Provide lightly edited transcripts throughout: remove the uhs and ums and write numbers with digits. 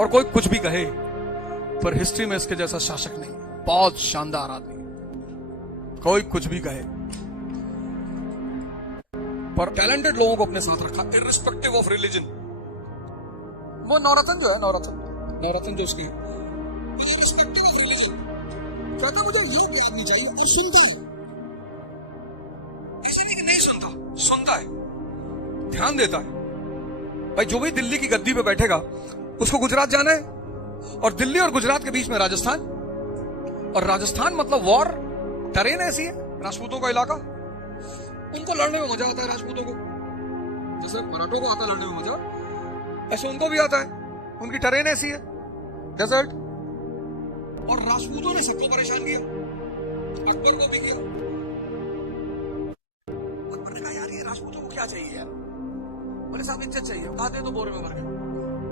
और कोई कुछ भी कहे, पर हिस्ट्री में इसके जैसा शासक नहीं। बहुत शानदार आदमी, कोई कुछ भी कहे, पर टैलेंटेड लोगों को अपने साथ रखा, इर्रिस्पेक्टिव ऑफ रिलीजन। वो नवरत्न जो है, नवरत्न जो उसकी, इर्रिस्पेक्टिव ऑफ रिलीजन, कहता मुझे योग्य आदमी चाहिए, और सुनता है। ऐसे नहीं कि नहीं सुनता, सुनता है, ध्यान देता है। भाई जो भी दिल्ली की गद्दी पे बैठेगा उसको गुजरात जाना है, और दिल्ली और गुजरात के बीच में राजस्थान, और राजस्थान मतलब वॉर, टरेन ऐसी है, राजपूतों का इलाका, उनको लड़ने में मजा आता है। राजपूतों को जैसे मराठों को आता है लड़ने में मजा, ऐसे उनको भी आता है। उनकी टरेन ऐसी है, डेजर्ट, और राजपूतों ने सबको परेशान किया, अकबर को भी किया। अकबर ने कहा यार ये राजपूतों को क्या चाहिए यार, बोले साहब इज्जत चाहिए, कहा दे तो बोरे में भर के।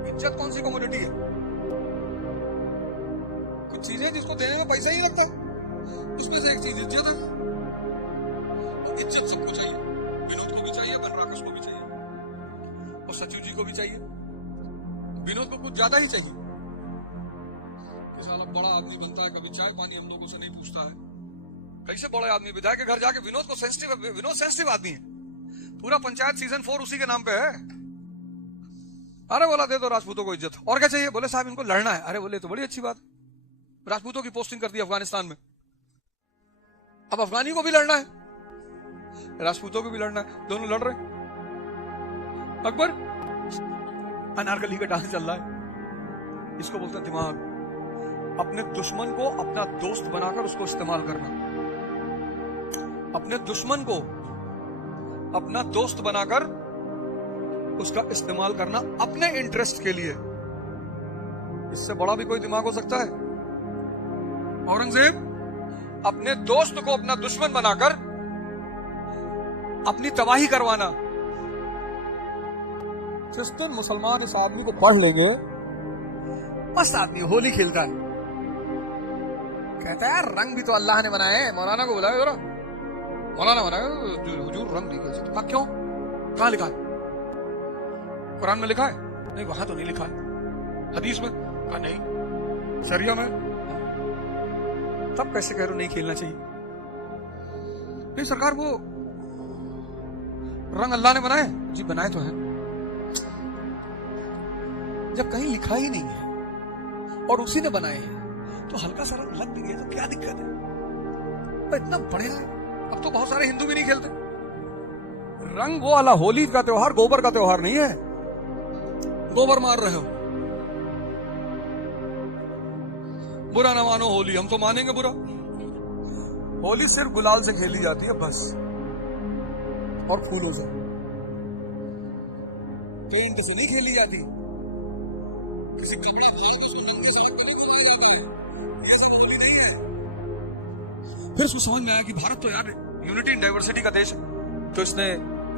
इज्जत कौन सी कमोडिटी है? कुछ चीजें जिसको देने में पैसा ही लगता है, उसमें से एक चीज इज्जत है। तो इज्जत सबको चाहिए, विनोद को भी चाहिए, बनराकस को भी चाहिए, और सचिव जी को भी चाहिए। विनोद को कुछ ज्यादा ही चाहिए कि साला बड़ा आदमी बनता है, कभी चाय पानी हम लोगों से नहीं पूछता है। कैसे बड़े आदमी, विधायक के घर जाके विनोद को सेंसिटिव, विनोद सेंसिटिव आदमी है, पूरा पंचायत सीजन 4 उसी के नाम पे है। अरे बोला दे दो राजपूतों को इज्जत, और क्या चाहिए? बोले साहब इनको लड़ना है। अरे बोले तो बड़ी अच्छी बात, राजपूतों की पोस्टिंग कर दी अफगानिस्तान में, अब अफगानी को भी लड़ना है, राजपूतों को भी लड़ना है, दोनों लड़ रहे। अकबर अनारकली का डांस चल रहा है, इसको बोलते हैं दिमाग। अपने दुश्मन को अपना दोस्त बनाकर उसको इस्तेमाल करना, अपने दुश्मन को अपना दोस्त बनाकर उसका इस्तेमाल करना अपने इंटरेस्ट के लिए। इससे बड़ा भी कोई दिमाग हो सकता है? औरंगजेब अपने दोस्त को अपना दुश्मन बनाकर अपनी तबाही करवाना। जिस दिन मुसलमान इस आदमी को पढ़ लेंगे, मस्त आदमी, होली खेलता है, कहता है यार रंग भी तो अल्लाह ने बनाए हैं। मौलाना को बुलाया जरा, मौलाना बनाया हुजूर रंग नहीं कैसे? कहा क्यों, कहां लिखा है? कुरान में लिखा है? नहीं वहां तो नहीं लिखा है। हदीस में? कहा नहीं। शरिया में? तब कैसे कह रहे हो नहीं खेलना चाहिए? नहीं सरकार वो रंग अल्लाह ने बनाए। जी बनाए तो हैं, जब कहीं लिखा ही नहीं है और उसी ने बनाए हैं तो हल्का सा रंग लग भी गया तो क्या दिक्कत है? इतना बढ़िया है। अब तो बहुत सारे हिंदू भी नहीं खेलते रंग। वो वाला होली का त्योहार गोबर का त्योहार नहीं है, गोबर मार रहे हो। बुरा ना मानो होली, हम तो मानेंगे बुरा। होली सिर्फ गुलाल से खेली जाती है बस, और फूलों से, पेंट से नहीं खेली जाती। किसी कपड़े भाई में रंग से लगता नहीं, ये सब होली नहीं है। फिर उसको समझ में आया कि भारत तो यार यूनिटी इन डाइवर्सिटी का देश है, तो इसने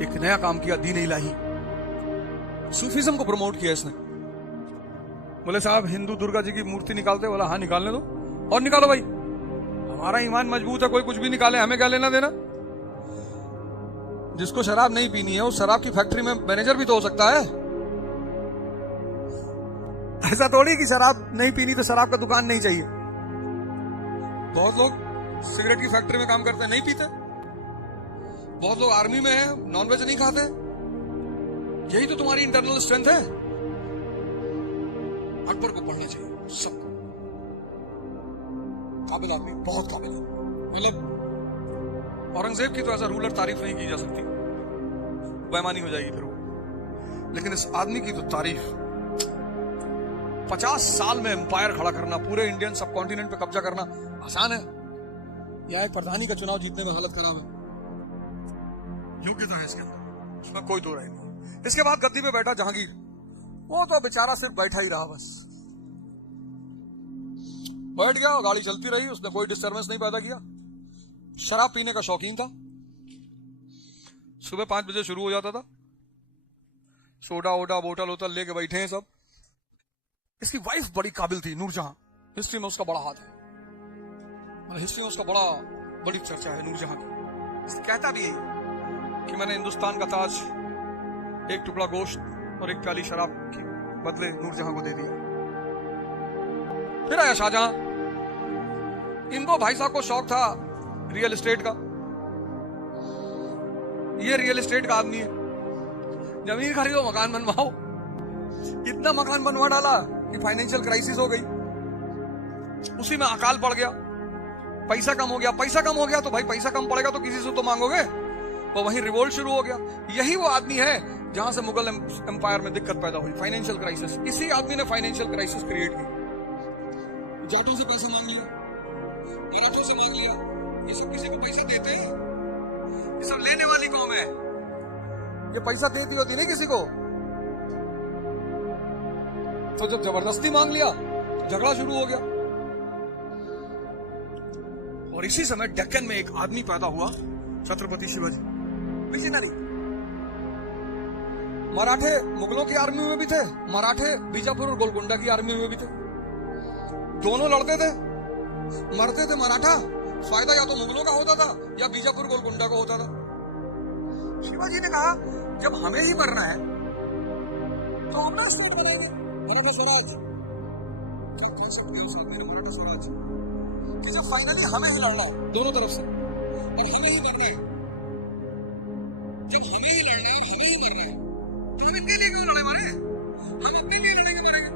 एक नया काम किया, दीन इलाही, सूफीज्म को प्रमोट किया इसने। बोले साहब हिंदू दुर्गा जी की मूर्ति निकालते? बोला हाँ निकालने दो, और निकालो भाई, हमारा ईमान मजबूत है, कोई कुछ भी निकाले, हमें क्या लेना देना। जिसको शराब नहीं पीनी है उस शराब की फैक्ट्री में मैनेजर भी तो हो सकता है। ऐसा थोड़ी कि शराब नहीं पीनी तो शराब का दुकान नहीं चाहिए। बहुत लोग सिगरेट की फैक्ट्री में काम करते हैं, नहीं पीते। बहुत लोग आर्मी में है, नॉनवेज नहीं खाते। यही तो तुम्हारी इंटरनल स्ट्रेंथ है। अकबर को पढ़ना चाहिए सबको, काबिल आदमी, बहुत काबिल है। मतलब औरंगजेब की तो ऐसा रूलर तारीफ नहीं की जा सकती, बेईमानी हो जाएगी फिर वो। लेकिन इस आदमी की तो तारीफ, 50 साल में एम्पायर खड़ा करना, पूरे इंडियन सब कॉन्टिनेंट पे कब्जा करना आसान है, या एक प्रधानी का चुनाव जीतने में हालत खराब है। योग्यता है इसके अंदर, उसमें कोई दो राय नहीं। इसके बाद गद्दी पे बैठा जहांगीर, वो तो बेचारा सिर्फ बैठा ही रहा, बस बैठ गया और गाड़ी चलती रही, उसने कोई डिस्टर्बेंस नहीं पैदा किया। शराब पीने का शौकीन था, सुबह 5 बजे शुरू हो जाता था, सोडा ओडा बोतल वोतल लेके बैठे हैं सब। इसकी वाइफ बड़ी काबिल थी, नूरजहां, हिस्ट्री में उसका बड़ा हाथ है, मतलब हिस्ट्री में उसका बड़ी चर्चा है नूरजहां की। कहता भी है कि मैंने हिंदुस्तान का ताज, एक टुकड़ा गोश्त और एक प्याली शराब के बदले नूरजहां को दे दिया। फिर आया शाहजहां। इनको भाई साहब को शौक था रियल एस्टेट का। ये रियल एस्टेट का आदमी है, जमीन खरीदो मकान बनवाओ। इतना मकान बनवा डाला कि फाइनेंशियल क्राइसिस हो गई, उसी में अकाल पड़ गया, पैसा कम हो गया। पैसा कम हो गया तो भाई पैसा कम पड़ेगा तो किसी से तो मांगोगे, तो वहीं रिवोल्ट शुरू हो गया। यही वो आदमी है जहां से मुगल एम्पायर में दिक्कत पैदा हुई, फाइनेंशियल क्राइसिस। इसी आदमी ने फाइनेंशियल क्राइसिस क्रिएट की। जाटों से पैसा मांग लिया, मराठों से मांग लिया, ये सब किसी को पैसे देते ही, ये सब लेने वाली कौम है। ये पैसा देती होती नहीं किसी को, तो जब जबरदस्ती मांग लिया तो झगड़ा शुरू हो गया। और इसी समय डेक्कन में एक आदमी पैदा हुआ, छत्रपति शिवाजी, विजनरी। मराठे मुगलों की आर्मी में भी थे, मराठे बीजापुर और गोलकुंडा की आर्मी में भी थे। दोनों लड़ते थे, मरते थे मराठा। फायदा या तो मुगलों का होता था या बीजापुर गोलकुंडा का होता था। शिवाजी ने कहा जब हमें ही मरना है तो अपना स्टेट बनाएंगे, मराठा स्वराज। ठीक कह सकते हैं साहब, मेरे मराठा स्वराज कि जब फाइनली हमें ही लड़ना है दोनों तरफ से और हमें ही मरना है, जब हमें ही लड़ना है, हमें ही मरना है, तो हम इनके लिए क्यों लड़े मरे? हम अपने लिए लड़ेंगे मरेंगे।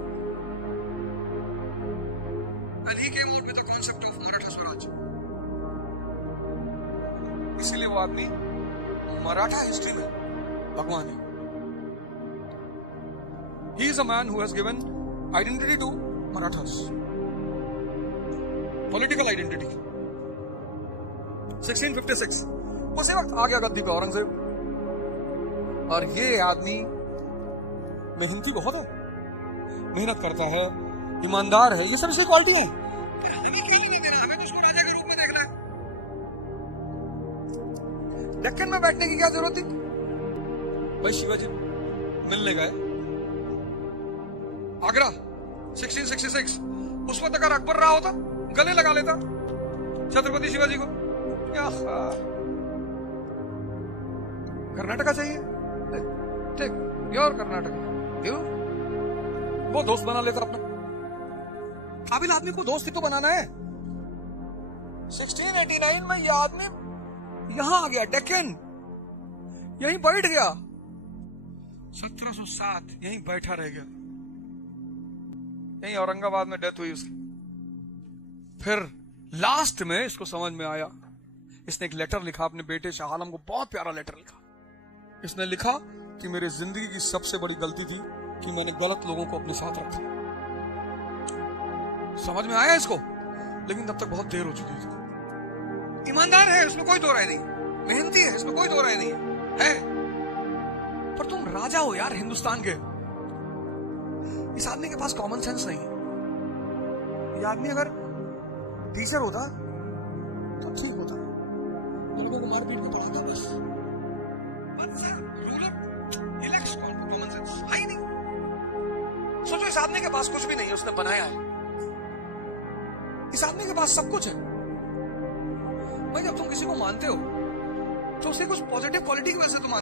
And he came out with the concept of Maratha Swaraj. इसीलिए वो आदमी मराठा हिस्ट्री में भगवान है। He is a man who has given identity to Marathas, political identity। 1656 उसी वक्त आ गया गद्दी पे औरंगजेब। और ये आदमी मेहनती बहुत है, मेहनत करता है, ईमानदार है, ये सब इसकी क्वालिटी है। हमें क्यों नहीं देना, हमें तो उसको राजा के रूप में देखना है। डेक्कन में बैठने की क्या जरूरत थी? भाई शिवाजी मिलने गए आगरा 1666। उस वक्त अगर अकबर रहा होता गले लगा लेता छत्रपति शिवाजी को। कर्नाटका चाहिए, टेक योर कर्नाटका, वो दोस्त बना लेता अपना। काबिल आदमी को दोस्त ही तो बनाना है। 1689 में यह आदमी यहां आ गया, डेक्कन, यहीं बैठ गया। 1707 यहीं बैठा रह गया, यहीं औरंगाबाद में डेथ हुई उसकी। फिर लास्ट में इसको समझ में आया, इसने एक लेटर लिखा अपने बेटे शाह आलम को, बहुत प्यारा लेटर लिखा। इसने लिखा कि मेरी जिंदगी की सबसे बड़ी गलती थी कि मैंने गलत लोगों को अपने साथ रखा। समझ में आया इसको, लेकिन तब तक बहुत देर हो चुकी थी। ईमानदार है, इसमें कोई दो राय नहीं, मेहनती है, इसमें कोई दो राय नहीं है। पर तुम राजा हो यार हिंदुस्तान के। इस आदमी के पास कॉमन सेंस नहीं। ये आदमी अगर टीचर होता तो ठीक होता, लोगों को मारपीट में पढ़ाता बस। कॉमन सेंस है ही नहीं। सोचो इस आदमी के पास कुछ भी नहीं है, उसने बनाया है। इस आदमी के पास सब कुछ है। भाई जब तुम किसी को मानते हो तो उसकी कुछ पॉजिटिव क्वालिटी की वजह से तुम